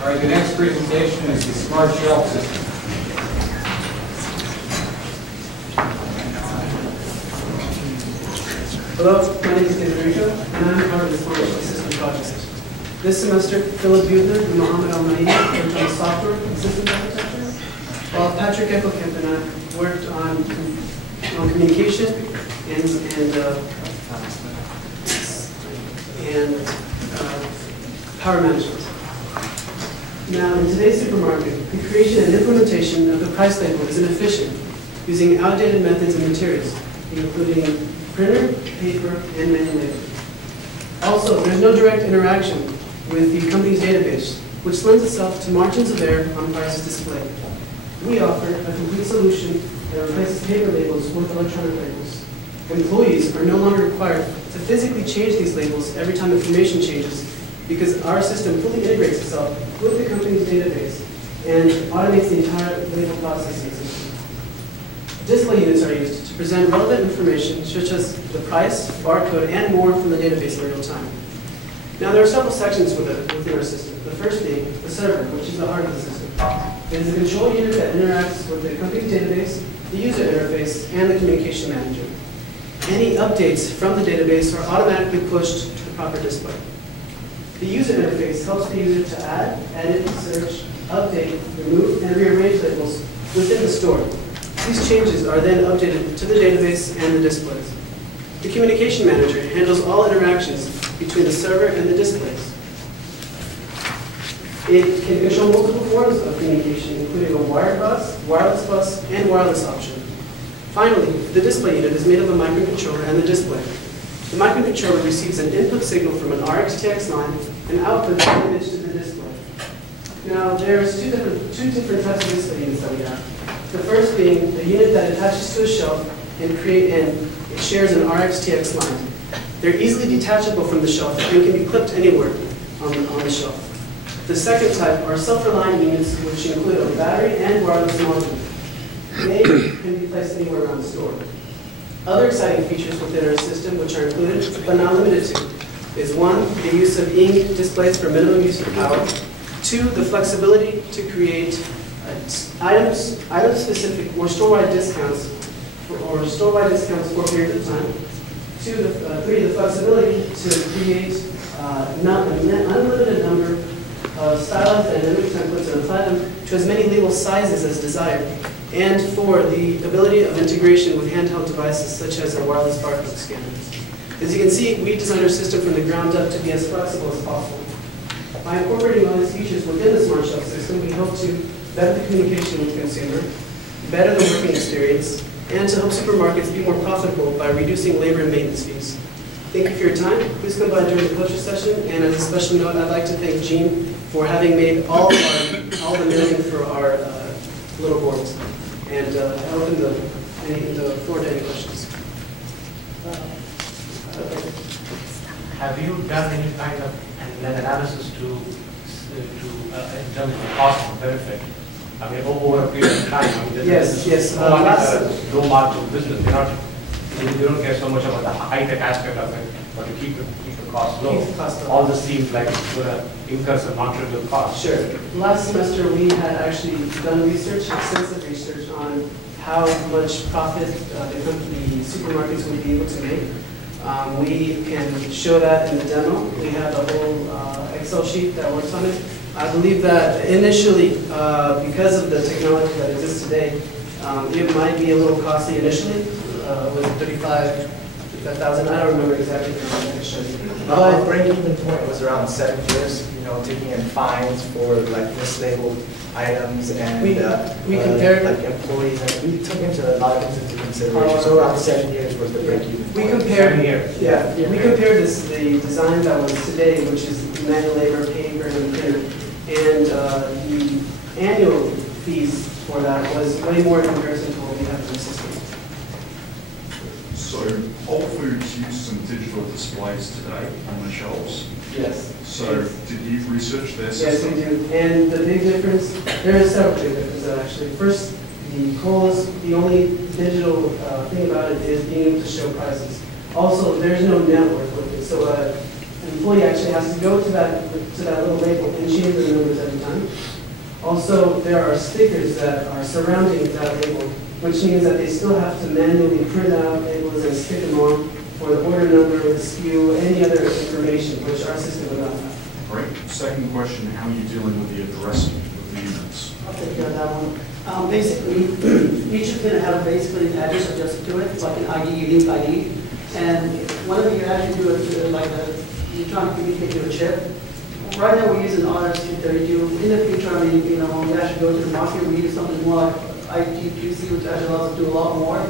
All right, the next presentation is the Smart Shelf System. Hello, my name is David Rico, and I'm part of the Smart Shelf System project. This semester, Philip Buettner and Mohammed Al-Naidi worked on software systems architecture, while Patrick Eckelkamp and I worked on communication and power management. Now, in today's supermarket, the creation and implementation of the price label is inefficient, using outdated methods and materials, including printer, paper, and manual labor. Also, there's no direct interaction with the company's database, which lends itself to margins of error on prices displayed. We offer a complete solution that replaces paper labels with electronic labels. Employees are no longer required to physically change these labels every time information changes, because our system fully integrates itself with the company's database and automates the entire label processing system. Display units are used to present relevant information such as the price, barcode, and more from the database in real time. Now, there are several sections within our system. The first being the server, which is the heart of the system. It is a control unit that interacts with the company's database, the user interface, and the communication manager. Any updates from the database are automatically pushed to the proper display. The user interface helps the user to add, edit, search, update, remove, and rearrange labels within the store. These changes are then updated to the database and the displays. The communication manager handles all interactions between the server and the displays. It can control multiple forms of communication, including a wired bus, and wireless option. Finally, the display unit is made of a microcontroller and the display. The microcontroller receives an input signal from an RxTX line and outputs an image to the display. Now, there's two different types of display units that we have. The first being the unit that attaches to a shelf and it shares an RxTX line. They're easily detachable from the shelf and can be clipped anywhere on the shelf. The second type are self-reliant units, which include a battery and wireless module. They can be placed anywhere around the store. Other exciting features within our system, which are included but not limited to, is 1, the use of e-ink displays for minimum use of power. 2, the flexibility to create item-specific or store-wide discounts for a period of time. 3, the flexibility to create an unlimited number of stylized dynamic templates and apply them to as many label sizes as desired. And 4, the ability of integration with handheld devices such as a wireless barcode scanner. As you can see, we designed our system from the ground up to be as flexible as possible. By incorporating all these features within the Smart Shelf system, we hope to better the communication with the consumer, better the working experience, and to help supermarkets be more profitable by reducing labor and maintenance fees. Thank you for your time. Please come by during the closure session. And as a special note, I'd like to thank Gene for having made all the mailing for our little boards. And I open the floor to any questions. Have you done any kind of an analysis in terms of cost and benefit? I mean, over a period of time. I mean, yes. Low margin business. You don't care so much about the high-tech aspect of it, but to keep the cost low. All this seems like it's going to incur some non-trivial costs. Sure. Last semester, we had actually done extensive research on how much profit the supermarkets would be able to make. We can show that in the demo. We have a whole Excel sheet that works on it. I believe that initially, because of the technology that exists today, it might be a little costly initially. Was it 35,000? I don't remember exactly the number I can show you. Our break-even point was around 7 years. Taking in fines for like mislabeled items and we compared like employees, and we took into a lot of things into consideration. So around 7 years was the break-even. We compared. We compared the design that was today, which is manual labor, paper, and printer, and the annual fees for that was way more in comparison to what we have in the system. So Whole Foods use some digital displays today on the shelves. Yes. So did you research their system? Yes, we do. And the big difference, there are several big differences actually. First, the only digital thing about it is being able to show prices. Also, there's no network with it. So an employee actually has to go to that little label and change the numbers every time. Also, there are stickers that are surrounding that label, which means that they still have to manually print out labels and stick them on for the order number, the SKU, any other information, which our system would not have. Great. Second question, how are you dealing with the addressing of the units? I'll take care of that one. Basically, each of them have basically an address adjusted to it, like an ID, unique ID. And whenever you actually do it, like you're trying to communicate to a chip, right now we're using RS-232. In the future, I mean, you know, when we actually go to the market, we use something more like ITQC, which actually allows us to do a lot more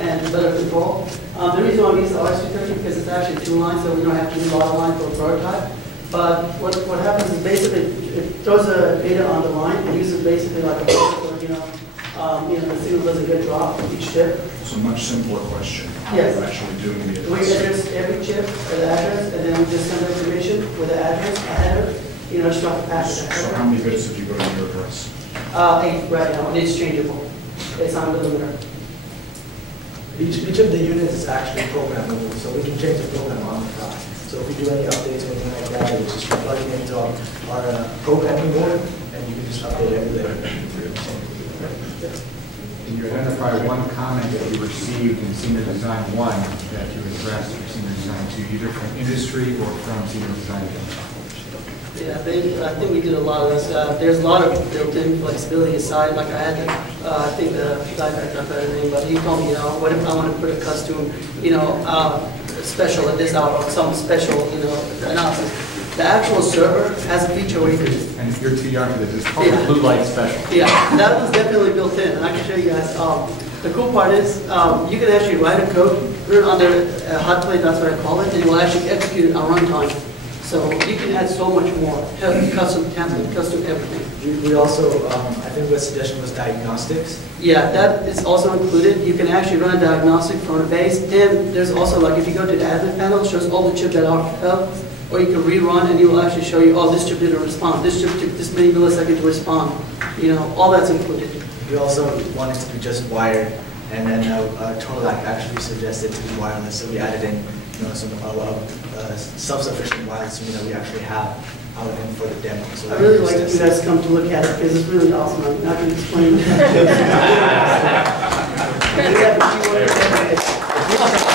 and better control. The reason why we use the RS-232 because it's actually 2 lines, so we don't have to do a lot of line for a prototype. But what happens is basically it throws the data on the line and uses basically like a filter, the signal doesn't get dropped each chip. It's a much simpler question. How Yes. are you actually doing the We addressing? address every chip with the address, and then we just send the information with the address, a header, struck the packet. So how many bits have you got in your address? 8 right now, and it's changeable. It's on the limiter. Each of the units is actually programmable, so we can change the program on the fly. So if we do any updates or anything like that, we just plug it into our programming board, and you can just update it there. Can you identify one comment that you received in Senior Design 1 that you addressed in Senior Design 2, either from industry or from Senior Design 2? Yeah, I think we did a lot of this. There's a lot of built-in flexibility aside. Like I had, I think the guy back up everything, but he told me, what if I want to put a custom, special at this hour, or some special, analysis. The actual server has a feature where you can. And if you're too young for this, it's called Yeah. blue light special. Yeah, that was definitely built in, and I can show you guys. The cool part is you can actually write a code, put it on their hot plate, that's what I call it, and it will actually execute it on runtime. So you can add so much more, custom template, custom everything. We also, I think the suggestion was diagnostics. Yeah, that is also included. You can actually run a diagnostic from a base, and there's also, like, if you go to the admin panel, it shows all the chips that are up, or you can rerun, and it will actually show you, oh, this chip didn't respond, this chip took this many milliseconds to respond. All that's included. We also want it to be just wired, and then Torlac actually suggested to be wireless, so we added in some self-sufficient wireless, we actually have out in for the demo. So I really like you guys come to look at it, because it's really awesome. I'm not going to explain it.